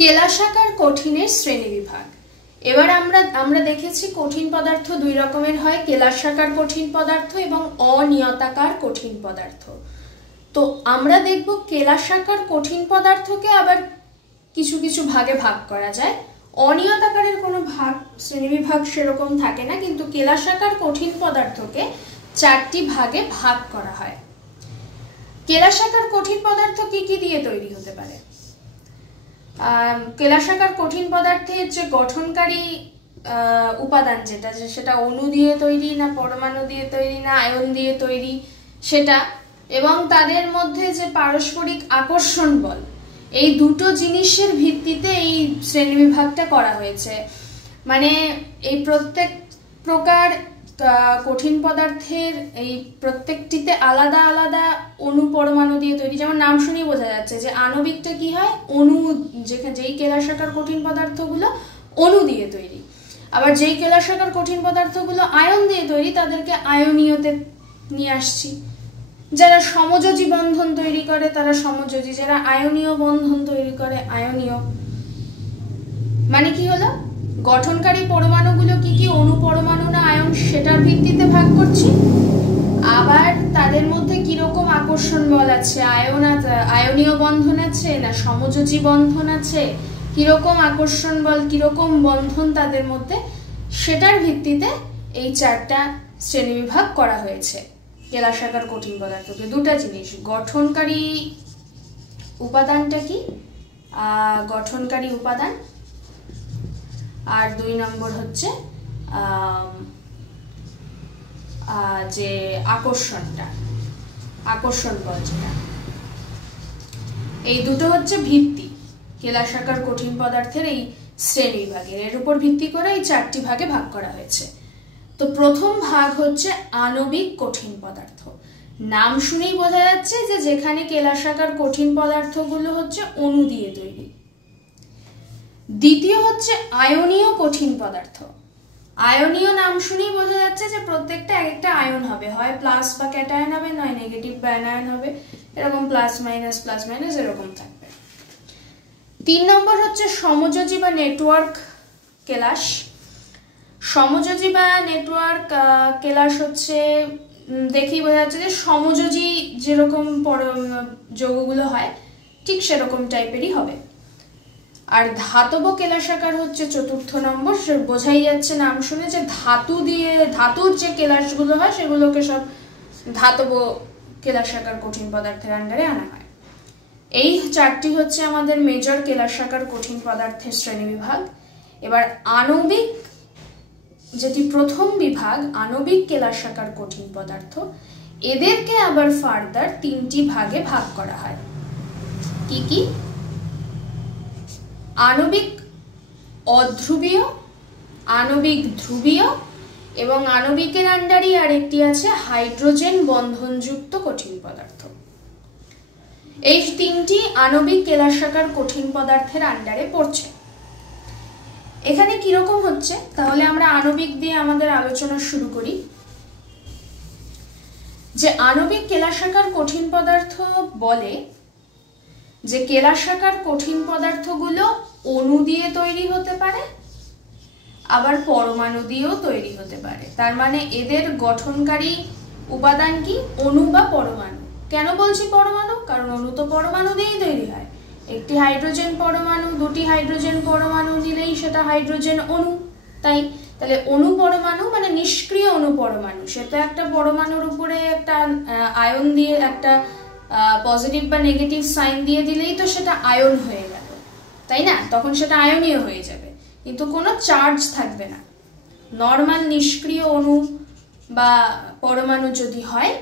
কেলাসাকার কঠিনের শ্রেণীবিভাগ। এবার আমরা দেখেছি কঠিন পদার্থ দুই রকমের হয়, কেলাসাকার কঠিন পদার্থ এবং অনিয়তাকার কঠিন পদার্থ। তো আমরা দেখব কেলাসাকার কঠিন পদার্থকে আবার কিছু কিছু ভাগে ভাগ করা যায়। অনিয়তাকারের কোনো শ্রেণীবিভাগ সেরকম থাকে না, কিন্তু কেলাসাকার কঠিন পদার্থকে 4টি ভাগে ভাগ করা হয়। কেলাসাকার কঠিন পদার্থ কি কি দিয়ে তৈরি হতে পারে? কেলাসাকার কঠিন পদার্থের যে গঠনকারী উপাদান সেটা অণু দিয়ে তৈরি না পরমাণু দিয়ে তৈরি না আয়ন দিয়ে তৈরি সেটা, এবং তাদের মধ্যে যে পারস্পরিক আকর্ষণ বল, এই দুটো জিনিসের ভিত্তিতে এই শ্রেণীবিভাগটা করা হয়েছে। মানে এই প্রত্যেক প্রকার কঠিন পদার্থের এই প্রত্যেকটিতে আলাদা আলাদা অণু পরমাণু দিয়ে তৈরি। যেমন নাম শুনেই বোঝা যাচ্ছে যে আণবিকটা কি হয়, অণু, যেই কেলাসাকার কঠিন পদার্থগুলো অণু দিয়ে তৈরি। আবার যেই কেলাসাকার কঠিন পদার্থগুলো আয়ন দিয়ে তৈরি তাদেরকে আয়নীয়তে নিয়ে আসছি। যারা সমযোজী বন্ধন তৈরি করে তারা সমযোজী, যারা আয়নীয় বন্ধন তৈরি করে আয়নীয়। মানে কি হলো, গঠনকারী পরমাণুগুলো কি কি, অণু পরমাণু না আয়ন, সেটার ভিত্তিতে ভাগ করছি। আবার তাদের মধ্যে কিরকম আকর্ষণ বল আছে, আয়নীয় বন্ধন আছে না সমযোজী বন্ধন আছে, কিরকম আকর্ষণ বল, কিরকম বন্ধন তাদের মধ্যে, সেটার ভিত্তিতে এই 4টা শ্রেণীবিভাগ করা হয়েছে কেলাসাকার কঠিন পদার্থকে। দুটা জিনিস, গঠনকারী উপাদানটা কি, গঠনকারী উপাদান, আর 2 নম্বর হচ্ছে যে আকর্ষণ বল যেটা, এই দুটো হচ্ছে ভিত্তি কেলাসাকার কঠিন পদার্থের এই শ্রেণীবিভাগের। এর উপর ভিত্তি করে এই 4টি ভাগে ভাগ করা হয়েছে। তো প্রথম ভাগ হচ্ছে আণবিক কঠিন পদার্থ। নাম শুনেই বোঝা যাচ্ছে যে যেখানে কেলাসাকার কঠিন পদার্থগুলো হচ্ছে অণু দিয়ে তৈরি। দ্বিতীয় হচ্ছে আয়নীয় কঠিন পদার্থ। আয়নীয় নাম শুনেই বোঝা যাচ্ছে যে প্রত্যেকটা একটা আয়ন হবে, হয় প্লাস বা ক্যাটায়ন হবে, নয় নেগেটিভ বা অ্যানায়ন হবে, এরকম প্লাস মাইনাস এরকম থাকবে। 3 নম্বর হচ্ছে সমযোজী বা নেটওয়ার্ক কেলাস। সমযোজী বা নেটওয়ার্ক কেলাস হচ্ছে দেখেই বোঝা যাচ্ছে যে সমযোজী যেরকম যৌগগুলো হয় ঠিক সেরকম টাইপেরই হবে। আর ধাতব কেলাসাকার হচ্ছে 4র্থ নম্বর। বোঝাই যাচ্ছে নাম শুনে যে ধাতুর যে কেলাসগুলো হয় সেগুলোকে সব ধাতব কেলাসাকার কঠিন পদার্থের আন্ডারে আনা হয়। এই 4টি হচ্ছে আমাদের মেজর কেলাসাকার কঠিন পদার্থের শ্রেণীবিভাগ। এবার আণবিক, যেটি প্রথম বিভাগ, আণবিক কেলাসাকার কঠিন পদার্থ, এদেরকে আবার ফার্দার 3টি ভাগে ভাগ করা হয়। কি কি? আণবিক অধ্রুবীয়, আণবিক ধ্রুবীয়, এবং আণবিকের আন্ডারই আরেকটি আছে হাইড্রোজেন বন্ধনযুক্ত কঠিন পদার্থ। এই 3টি আণবিক কেলাসাকার কঠিন পদার্থের আন্ডারে পড়ছে। এখানে কিরকম হচ্ছে, তাহলে আমরা আণবিক দিয়ে আমাদের আলোচনা শুরু করি। যে আণবিক কেলাসাকার কঠিন পদার্থ বলে যে কেলাসাকার কঠিন পদার্থগুলো অণু দিয়ে তৈরি হতে পারে, আবার পরমাণু দিয়েও তৈরি হতে পারে। তার মানে এদের গঠনকারী উপাদান কি, অণু বা পরমাণু। কেন বলছি পরমাণু? কারণ অণু তো পরমাণু দিয়েই তৈরি হয়। একটি হাইড্রোজেন পরমাণু, 2টি হাইড্রোজেন পরমাণু দিলেই সেটা হাইড্রোজেন অণু। তাহলে অণু পরমাণু মানে নিষ্ক্রিয় অণু পরমাণু, সেটা একটা পরমাণুর উপরে একটা আয়ন দিয়ে, একটা পজিটিভ বা নেগেটিভ সাইন দিয়ে দিলেই তো সেটা আয়ন হয়ে গেল, তাই না? তখন সেটা আয়নীয় হয়ে যাবে, কিন্তু কোনো চার্জ থাকবে না। নর্মাল নিষ্ক্রিয় অণু বা পরমাণু যদি হয়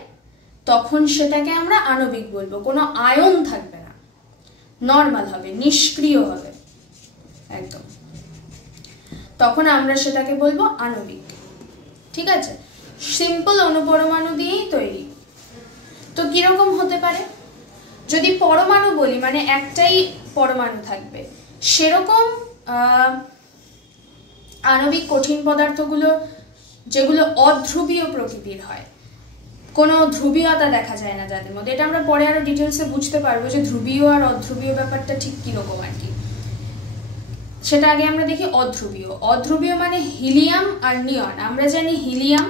তখন সেটাকে আমরা আণবিক বলবো, কোনো আয়ন থাকবে না, নর্মাল হবে, নিষ্ক্রিয় হবে একদম, তখন আমরা সেটাকে বলবো আণবিক। ঠিক আছে? সিম্পল অণু পরমাণু দিয়েই তৈরি। তো কিরকম হতে পারে? যদি পরমাণু বলি মানে একটাই পরমাণু থাকবে, সেরকম আণবিক কঠিন পদার্থগুলো যেগুলো অধ্রুবীয় প্রকৃতির হয়, কোনো ধ্রুবীয়তা দেখা যায় না যাদের মধ্যে, এটা আমরা পরে আরো ডিটেলসে বুঝতে পারবো যে ধ্রুবীয় আর অধ্রুবীয় ব্যাপারটা ঠিক কিরকম আর কি। সেটা আগে আমরা দেখি অধ্রুবীয়। অধ্রুবীয় মানে হিলিয়াম আর নিয়ন। আমরা জানি হিলিয়াম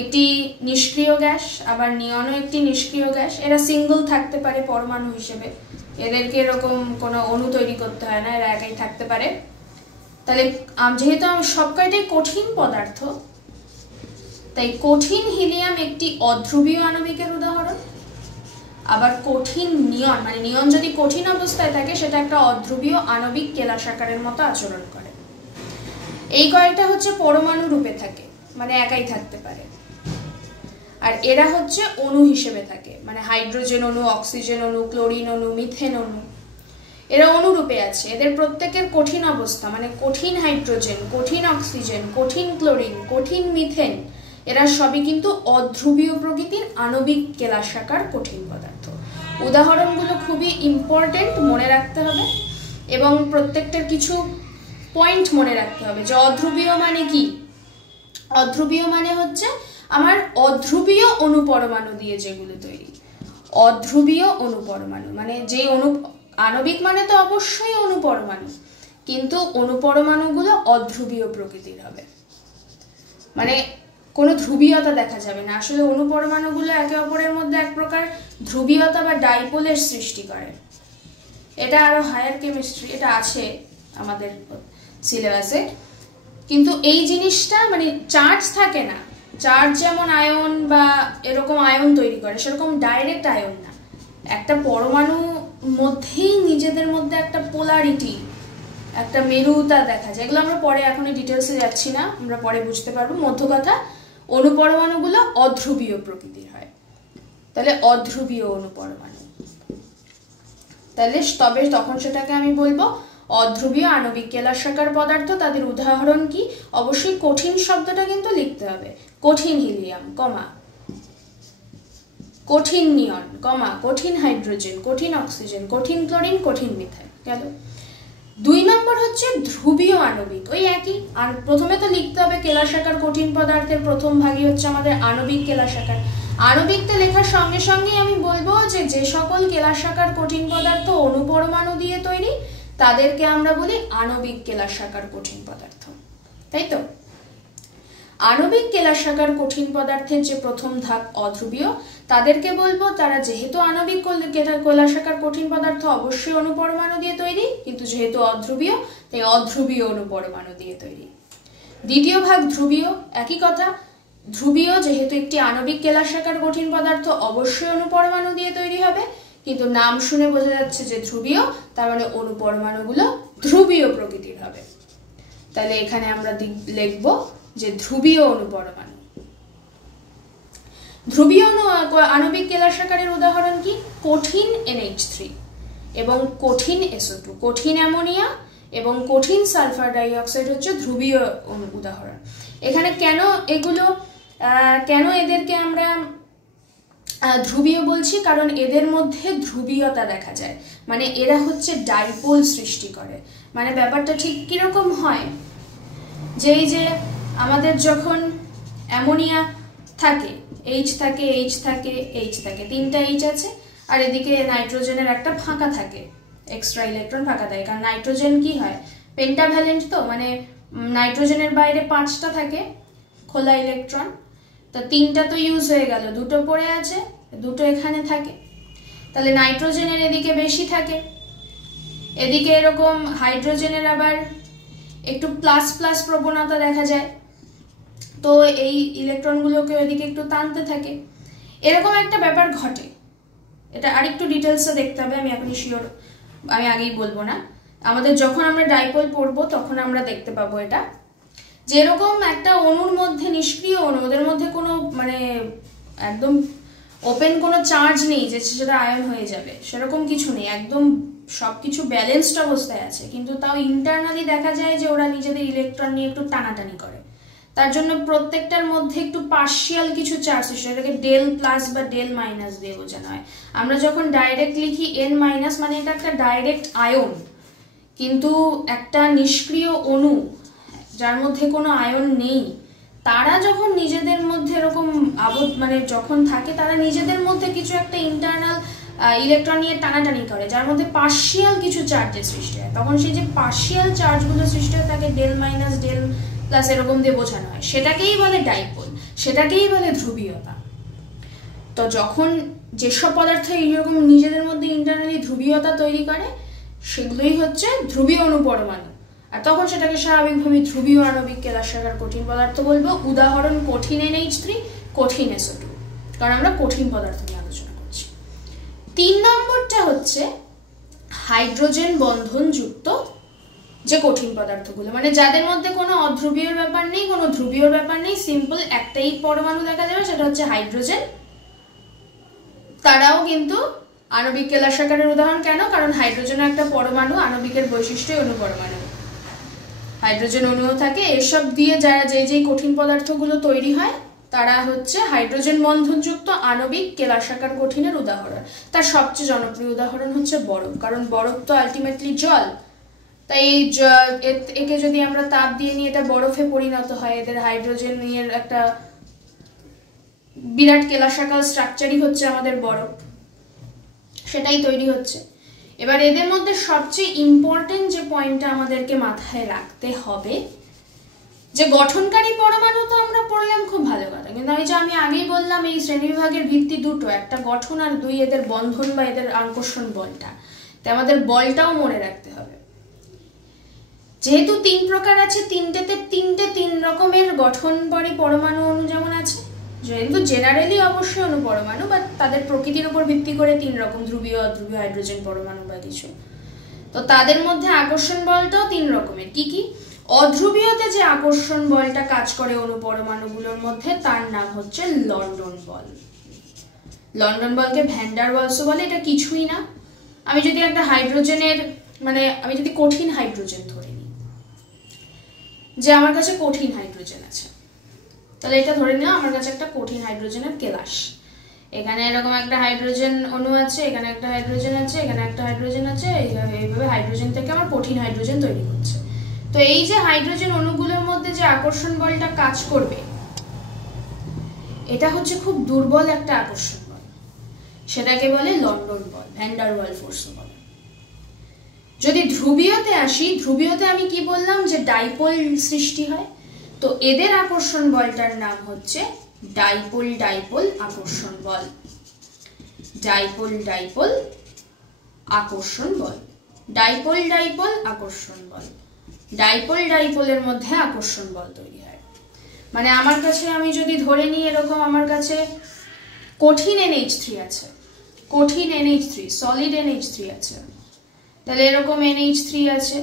একটি নিষ্ক্রিয় গ্যাস, আবার নিয়নও একটি নিষ্ক্রিয় গ্যাস। এরা সিঙ্গল থাকতে পারে পরমাণু হিসেবে, এদেরকে এরকম কোনো অণু তৈরি করতে হয় না, এরা একাই থাকতে পারে। তাহলে যেহেতু সব কয়টাই কঠিন পদার্থ, তাই কঠিন হিলিয়াম একটি অধ্রুবীয় আণবিকের উদাহরণ। আবার কঠিন নিয়ন মানে নিয়ন যদি কঠিন অবস্থায় থাকে সেটা একটা অধ্রুবীয় আণবিক কেলাসাকারের মতো আচরণ করে। এই কয়েকটা হচ্ছে পরমাণু রূপে থাকে, মানে একাই থাকতে পারে। আর এরা হচ্ছে অণু হিসেবে থাকে, মানে হাইড্রোজেন অণু, অক্সিজেন অণু, ক্লোরিন অণু, মিথেন অণু, এরা অণুরূপে আছে। এদের প্রত্যেকের কঠিন অবস্থা মানে কঠিন হাইড্রোজেন, কঠিন অক্সিজেন, কঠিন ক্লোরিন, কঠিন মিথেন, এরা সবই কিন্তু অধ্রুবীয় প্রকৃতির আণবিক কেলাসাকার কঠিন পদার্থ। উদাহরণগুলো খুবই ইম্পর্টেন্ট, মনে রাখতে হবে এবং প্রত্যেকটার কিছু পয়েন্ট মনে রাখতে হবে। যে অধ্রুবীয় মানে কি? অধ্রুবীয় মানে হচ্ছে আমার অধ্রুবীয় অণুপরমাণু দিয়ে যেগুলো তৈরি। অধ্রুবীয় অণুপরমাণু মানে যে আণবিক মানে তো অবশ্যই অণুপরমাণু, কিন্তু অণুপরমাণুগুলো অধ্রুবীয় প্রকৃতির হবে, মানে কোনো ধ্রুবীয়তা দেখা যাবে না। আসলে অণুপরমাণুগুলো একে অপরের মধ্যে এক প্রকার ধ্রুবীয়তা বা ডাইপোলের সৃষ্টি করে। এটা আরো হায়ার কেমিস্ট্রি, এটা আছে আমাদের সিলেবাসে, কিন্তু এই জিনিসটা মানে চার্জ থাকে না। চার্জ যেমন আয়ন বা এরকম আয়ন তৈরি করে, সেরকম ডাইরেক্ট আয়ন না। একটা পরমাণু মধ্যেই নিজেদের মধ্যে একটা পোলারিটি, একটা মেরুতা দেখা যায়। এগুলো আমরা পরে, এখন ডিটেলসে যাচ্ছি না, আমরা পরে বুঝতে পারবো। মধ্য কথা, অণুপরমাণুগুলো অধ্রুবীয় প্রকৃতির হয়। তাহলে অধ্রুবীয় অণুপরমাণু, তাহলে তবে তখন সেটাকে আমি বলবো অধ্রুবীয় আণবিক কেলাসাকার পদার্থ। তাদের উদাহরণ কি? অবশ্যই কঠিন শব্দটা কিন্তু লিখতে হবে। কঠিন হিলিয়াম, কমা কঠিন নিয়ন, কমা কঠিন হাইড্রোজেন, কঠিন অক্সিজেন, কঠিন ক্লোরিন, কঠিন মিথেন। গেল। 2 নম্বর হচ্ছে ধ্রুবীয় আণবিক। ওই একই, আর প্রথমে তো লিখতে হবে কেলাসাকার কঠিন পদার্থের প্রথম ভাগই হচ্ছে আমাদের আণবিক কেলাসাকার। আণবিকটা লেখার সঙ্গে সঙ্গেই আমি বলবো যে যে সকল কেলাসাকার কঠিন পদার্থ অণুপরমাণু দিয়ে তৈরি তাদেরকে আমরা বলি আণবিক কেলাসাকার কঠিন পদার্থ, তাই তো? আণবিক কেলাসাকার কঠিন পদার্থের যে প্রথম ধাপ অধ্রুবীয়, তাদেরকে বলবো তারা যেহেতু আণবিক কেলাসাকার কঠিন পদার্থ অবশ্যই অণুপরমাণু দিয়ে তৈরি, কিন্তু যেহেতু অধ্রুবীয় তাই অধ্রুবীয় অণুপরমাণু দিয়ে তৈরি। দ্বিতীয় ভাগ ধ্রুবীয়, একই কথা। ধ্রুবীয় যেহেতু একটি আণবিক কেলাসাকার কঠিন পদার্থ অবশ্যই অণুপরমাণু দিয়ে তৈরি হবে, কিন্তু নাম শুনে বোঝা যাচ্ছে যে ধ্রুবীয়, তার মানে অণুপরমাণুগুলো ধ্রুবীয় প্রকৃতির হবে। তাহলে এখানে আমরা লিখব যে ধ্রুবীয় অণুপরমাণু। ধ্রুবীয় আণবিক কেলাসাকারের উদাহরণ কি? কঠিন NH3 এবং কঠিন SO2, কঠিন অ্যামোনিয়া এবং কঠিন সালফার ডাইঅক্সাইড হচ্ছে ধ্রুবীয় উদাহরণ। এখানে কেন এদেরকে আমরা ধ্রুবীয় বলছি? কারণ এদের মধ্যে ধ্রুবীয়তা দেখা যায়, মানে এরা হচ্ছে ডাইপোল সৃষ্টি করে। মানে ব্যাপারটা ঠিক কিরকম হয়, যেই যে আমাদের যখন অ্যামোনিয়া থাকে, H থাকে, H থাকে, H থাকে, 3টা H আছে, আর এদিকে নাইট্রোজেনের একটা ফাঁকা থাকে, এক্সট্রা ইলেকট্রন ফাঁকা থাকে। কারণ নাইট্রোজেন কি হয়, পেন্টাভ্যালেন্ট, তো মানে নাইট্রোজেনের বাইরে 5টা থাকে খোলা ইলেকট্রন, তা 3টা তো ইউজ হয়ে গেল, 2টো পড়ে আছে, 2টো এখানে থাকে। তাহলে নাইট্রোজেনের এদিকে বেশি থাকে, এদিকে এরকম হাইড্রোজেনের আবার একটু প্লাস প্লাস প্রবণতা দেখা যায়, তো এই ইলেকট্রনগুলোকে ওইদিকে একটু টানতে থাকে, এরকম একটা ব্যাপার ঘটে। এটা আরেকটু ডিটেলসে দেখতে হবে, আমি এখনই শিওর, আমি আগেই বলবো না। আমাদের যখন আমরা ডাইপোল পড়বো তখন আমরা দেখতে পাবো এটা। যেরকম একটা অণুর মধ্যে নিষ্ক্রিয় অণু, ওদের মধ্যে কোনো মানে একদম ওপেন কোনো চার্জ নেই যে সেটা আয়ন হয়ে যাবে, সেরকম কিছু নেই, একদম সবকিছু ব্যালেন্সড অবস্থায় আছে, কিন্তু তাও ইন্টারনালি দেখা যায় যে ওরা নিজেদের ইলেকট্রন নিয়ে একটু টানাটানি করে। তার জন্য প্রত্যেকটার মধ্যে একটু পার্শিয়াল কিছু চার্জ, সেটাকে ডেল প্লাস বা ডেল মাইনাস দিয়ে বোঝানো হয়। আমরা যখন ডাইরেক্ট লিখি N মাইনাস, মানে এটা একটা ডাইরেক্ট আয়ন, কিন্তু একটা নিষ্ক্রিয় অণু যার মধ্যে কোনো আয়ন নেই, তারা যখন নিজেদের মধ্যে এরকম মানে যখন থাকে, তারা নিজেদের মধ্যে কিছু একটা ইন্টারনাল ইলেকট্রন নিয়ে টানাটানি করে, যার মধ্যে পার্শিয়াল কিছু চার্জের সৃষ্টি হয়, তখন সেই যে পার্শিয়াল চার্জগুলো সৃষ্টি হয় তাকে ডেল মাইনাস ডেল প্লাস এরকম দিয়ে বোঝানো হয়, সেটাকেই বলে ডাইপোল, সেটাকেই বলে ধ্রুবীয়তা। তো যখন যেসব পদার্থ এইরকম নিজেদের মধ্যে ইন্টারনালি ধ্রুবীয়তা তৈরি করে সেগুলোই হচ্ছে ধ্রুবীয় অনুপরমাণু, আর তখন সেটাকে স্বাভাবিকভাবে ধ্রুবীয় আণবিক কেলাসাকার কঠিন পদার্থ বলবো। উদাহরণ কঠিন NH3, কঠিন SO2, কারণ আমরা কঠিন পদার্থ নিয়ে আলোচনা করছি। 3 নম্বরটা হচ্ছে হাইড্রোজেন বন্ধন যুক্ত যে কঠিন পদার্থগুলো, মানে যাদের মধ্যে কোনো অধ্রুবীয় ব্যাপার নেই, কোনো ধ্রুবীয় ব্যাপার নেই, সিম্পল একটাই পরমাণু দেখা যাবে, সেটা হচ্ছে হাইড্রোজেন। তারাও কিন্তু আণবিক কেলাসাকারের উদাহরণ। কেন? কারণ হাইড্রোজেন একটা পরমাণু, আণবিকের বৈশিষ্ট্য অনুপরমাণু, হাইড্রোজেন অণুও থাকে। এসব দিয়ে যারা যেই কঠিন পদার্থগুলো তৈরি হয় তারা হচ্ছে হাইড্রোজেন বন্ধনযুক্ত আণবিক কেলাসাকার কঠিনের উদাহরণ। তার সবচেয়ে জনপ্রিয় উদাহরণ হচ্ছে বরফ, কারণ বরফ তো আলটিমেটলি জল, তাই একে যদি আমরা তাপ দিয়ে নিয়ে এটা বরফে পরিণত হয়, এদের হাইড্রোজেন নিয়ে একটা বিরাট কেলাসাকার স্ট্রাকচারই হচ্ছে আমাদের বরফ, সেটাই তৈরি হচ্ছে। এবার এদের মধ্যে সবচেয়ে ইম্পর্টেন্ট যে পয়েন্টটা আমাদেরকে মাথায় রাখতে হবে, যে গঠনকারী পরমাণু তো আমরা পড়লাম, খুব ভালো কথা, কিন্তু আমি আগেই বললাম এই শ্রেণীবিভাগের ভিত্তি দুটো, একটা গঠন আর দুই এদের বন্ধন বা এদের আকর্ষণ বলটা। তাই আমাদের বলটাও মনে রাখতে হবে। যেহেতু 3 প্রকার আছে, তিনটে 3 রকমের গঠনকারী পরমাণু অণু যেমন আছে, যেহেতু জেনারেলি অবশ্যই অনুপরমাণু বা তাদের প্রকৃতির উপর ভিত্তি করে 3 রকম, ধ্রুবীয় অধ্রুবীয় হাইড্রোজেন পরমাণু বা কিছু, তো তাদের মধ্যে আকর্ষণ বলটাও 3 রকমের। কি কি? অধ্রুবীয়তে যে আকর্ষণ বলটা কাজ করে অনুপরমাণুগুলোর মধ্যে তার নাম হচ্ছে লন্ডন বল। লন্ডন বলকে ভ্যান্ডার ওয়ালসও বলে। এটা কিছুই না, আমি যদি একটা হাইড্রোজেনের আমি যদি কঠিন হাইড্রোজেন ধরে নিই, যে আমার কাছে কঠিন হাইড্রোজেন আছে, তাহলে এটা ধরে নিও আমার কাছে একটা কঠিন হাইড্রোজেনের কেলাস, এখানে এরকম একটা হাইড্রোজেন অণু আছে, এখানে একটা হাইড্রোজেন আছে, এখানে একটা হাইড্রোজেন আছে, এইভাবে হাইড্রোজেন থেকে আমার কঠিন হাইড্রোজেন তৈরি হচ্ছে। তো এই যে হাইড্রোজেন অণুগুলোর মধ্যে যে আকর্ষণ বলটা কাজ করবে, এটা হচ্ছে খুব দুর্বল একটা আকর্ষণ বল, সেটাকে বলে লন্ডন বল, ভ্যান্ডার ওয়াল ফোর্স বলে। যদি ধ্রুবীয়তে আসি, ধ্রুবীয়তে আমি কি বললাম, যে ডাইপোল সৃষ্টি হয়, তো এদের আকর্ষণ বলটার নাম হচ্ছে ডাইপোল ডাইপোল আকর্ষণ বল। ডাইপোল ডাইপোল আকর্ষণ বল, ডাইপোল ডাইপোল আকর্ষণ বল। ডাইপোল ডাইপোলের মধ্যে আকর্ষণ বল তৈরি হয়। মানে আমার কাছে আমি যদি ধরে নিই এরকম, আমার কাছে কঠিন NH3 আছে, কঠিন NH3, সলিড NH3 আছে, তাহলে এরকম NH3 আছে,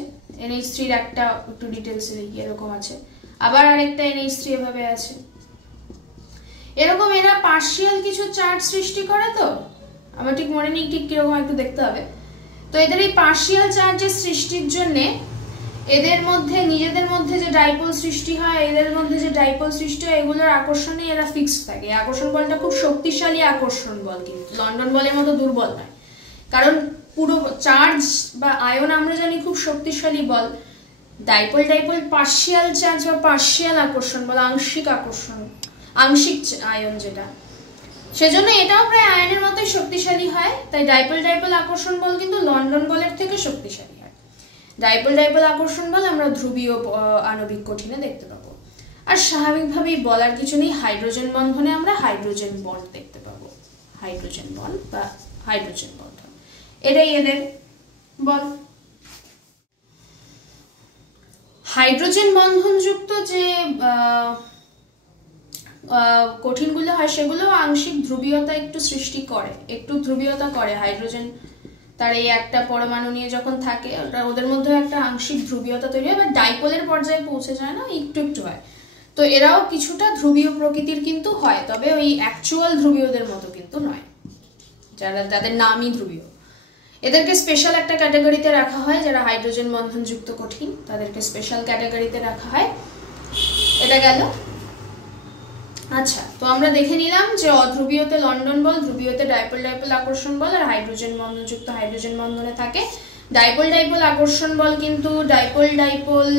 NH3 একটা একটু ডিটেলসে লিখি, এরকম আছে, আবার আরেকটা NH3 এভাবে আছে, এরকম এরা পার্শিয়াল কিছু চার্জ সৃষ্টি করে। তো আমার ঠিক মনে নেই ঠিক কিরকম, একটু দেখতে হবে। তো এদের এই পার্শিয়াল চার্জের সৃষ্টির জন্য এদের মধ্যে নিজেদের মধ্যে যে ডাইপোল সৃষ্টি হয়, এদের মধ্যে যে ডাইপোল সৃষ্টি হয়, এগুলোর আকর্ষণে এরা ফিক্সড থাকে। আকর্ষণ বলটা খুব শক্তিশালী আকর্ষণ বল, কিন্তু লন্ডন বলের মতো দুর্বল নয়, কারণ পুরো চার্জ বা আয়ন আমরা জানি খুব শক্তিশালী বল। ডাইপোল ডাইপোল পার্শিয়াল চার্জ বা পার্শিয়াল আকর্ষণ বল, আংশিক আকর্ষণ, আংশিক আয়ন যেটা, সেজন্য এটাও প্রায় আয়নের মতোই শক্তিশালী হয়। তাই ডাইপোল ডাইপোল আকর্ষণ বল কিন্তু লন্ডন বলের থেকে শক্তিশালী হয়। ডাইপোল ডাইপোল আকর্ষণ বল আমরা ধ্রুবীয় আণবিক কঠিনে দেখতে পাবো। আর স্বাভাবিকভাবেই বলার কিছু নেই, হাইড্রোজেন বন্ধনে আমরা হাইড্রোজেন বন্ড দেখতে পাবো, হাইড্রোজেন বন্ড বা হাইড্রোজেন বন্ধন, এটাই এদের বল। হাইড্রোজেন বন্ধনযুক্ত যে কঠিনগুলো হয় সেগুলো আংশিক ধ্রুবীয়তা একটু সৃষ্টি করে, একটু ধ্রুবীয়তা করে। হাইড্রোজেন তার এই একটা পরমাণু নিয়ে যখন থাকে, ওদের মধ্যে একটা আংশিক ধ্রুবীয়তা তৈরি হয়, বা ডাইপোলের পর্যায়ে পৌঁছে যায় না, একটু একটু হয়। তো এরাও কিছুটা ধ্রুবীয় প্রকৃতির কিন্তু হয়, তবে ওই অ্যাকচুয়াল ধ্রুবীয়দের মতো কিন্তু নয়, যাদের নামই ধ্রুবীয়। এদেরকে স্পেশাল একটা ক্যাটাগরিতে রাখা হয়, যারা হাইড্রোজেন বন্ধনযুক্ত কঠিন তাদেরকে স্পেশাল ক্যাটাগরিতে রাখা হয়। এটা গেল। আচ্ছা, তো আমরা দেখে নিলাম যে অধ্রুবীয়তে লন্ডন বল, ধ্রুবীয়তে ডাইপোল ডাইপোল আকর্ষণ বল, আর হাইড্রোজেন বন্ধনযুক্ত হাইড্রোজেন বন্ধনে থাকে ডাইপোল ডাইপোল আকর্ষণ বল। কিন্তু ডাইপোল ডাইপোল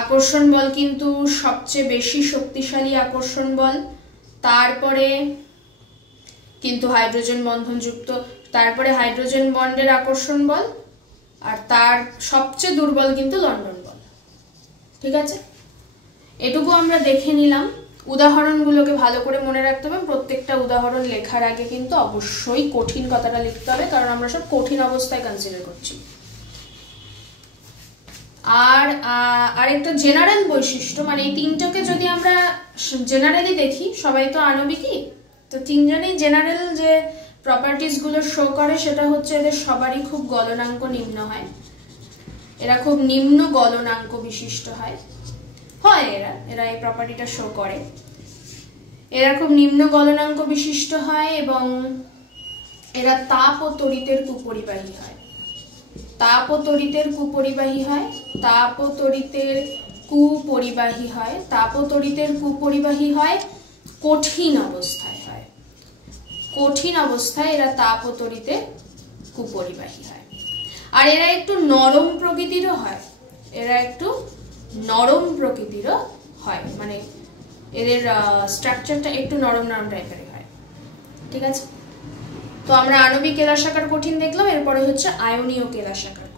আকর্ষণ বল কিন্তু সবচেয়ে বেশি শক্তিশালী আকর্ষণ বল। তারপরে কিন্তু হাইড্রোজেন বন্ধনযুক্ত তারপরে হাইড্রোজেন বন্ডের আকর্ষণ বল, আর তার সবচেয়ে দুর্বল কিন্তু লন্ডন বল। ঠিক আছে, এটুকু আমরা দেখে নিলাম। উদাহরণগুলোকে ভালো করে মনে রাখতে হবে। প্রত্যেকটা উদাহরণ লেখার আগে কিন্তু অবশ্যই কঠিন কথাটা লিখতে হবে, কারণ আমরা সব কঠিন অবস্থায় কনসিডার করছি। আর আরেকটা জেনারেল বৈশিষ্ট্য, মানে এই তিনটাকে যদি আমরা জেনারেলি দেখি, সবাই তো আণবিকই, তো তিনজনেই জেনারেল যে প্রপার্টিস গুলো শো করে সেটা হচ্ছে এদের সবারই খুব গলনাঙ্ক নিম্ন হয়, এরা খুব নিম্ন গলনাঙ্ক বিশিষ্ট হয়। এরা এই প্রপার্টিটা শো করে, এরা খুব নিম্ন গলনাঙ্ক বিশিষ্ট হয় এবং এরা তাপ ও তড়িতের কুপরিবাহী হয়। তাপ ও তড়িতের কুপরিবাহী হয়, তাপ ও তড়িতের কুপরিবাহী হয়, তাপ ও তড়িতের কুপরিবাহী হয় কঠিন অবস্থায় হয়। কঠিন অবস্থায় এরা তাপ ও তড়িতে কুপরিবাহী হয়। আর এরা একটু নরম প্রকৃতিরও হয়, এরা একটু নরম প্রকৃতিরও হয়, মানে এদের স্ট্রাকচারটা একটু নরম নরম টাইপের হয়। ঠিক আছে, তো আমরা আণবিক কেলাসাকার কঠিন দেখলাম, এরপরে হচ্ছে আয়নীয় কেলাসাকার